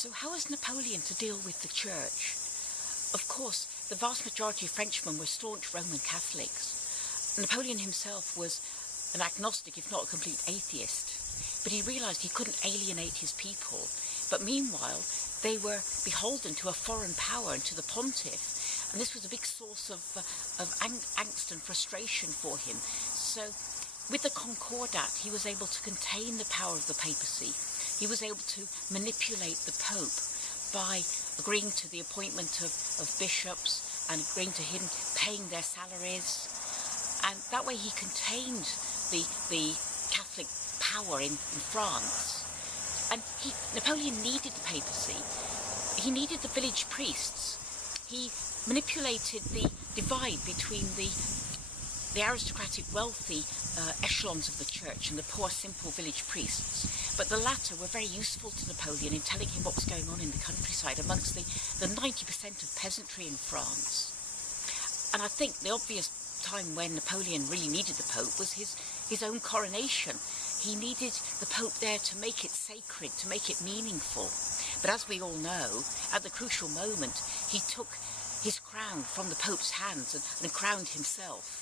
So how was Napoleon to deal with the church? Of course, the vast majority of Frenchmen were staunch Roman Catholics. Napoleon himself was an agnostic, if not a complete atheist. But he realised he couldn't alienate his people. But meanwhile, they were beholden to a foreign power and to the pontiff. And this was a big source of angst and frustration for him. So with the Concordat, he was able to contain the power of the papacy. He was able to manipulate the Pope by agreeing to the appointment of bishops and agreeing to him paying their salaries. And that way he contained the Catholic power in France. And Napoleon needed the papacy. He needed the village priests. He manipulated the divide between the aristocratic, wealthy echelons of the church and the poor, simple village priests. But the latter were very useful to Napoleon in telling him what was going on in the countryside amongst the 90% of peasantry in France. And I think the obvious time when Napoleon really needed the Pope was his own coronation. He needed the Pope there to make it sacred, to make it meaningful. But as we all know, at the crucial moment, he took his crown from the Pope's hands and crowned himself.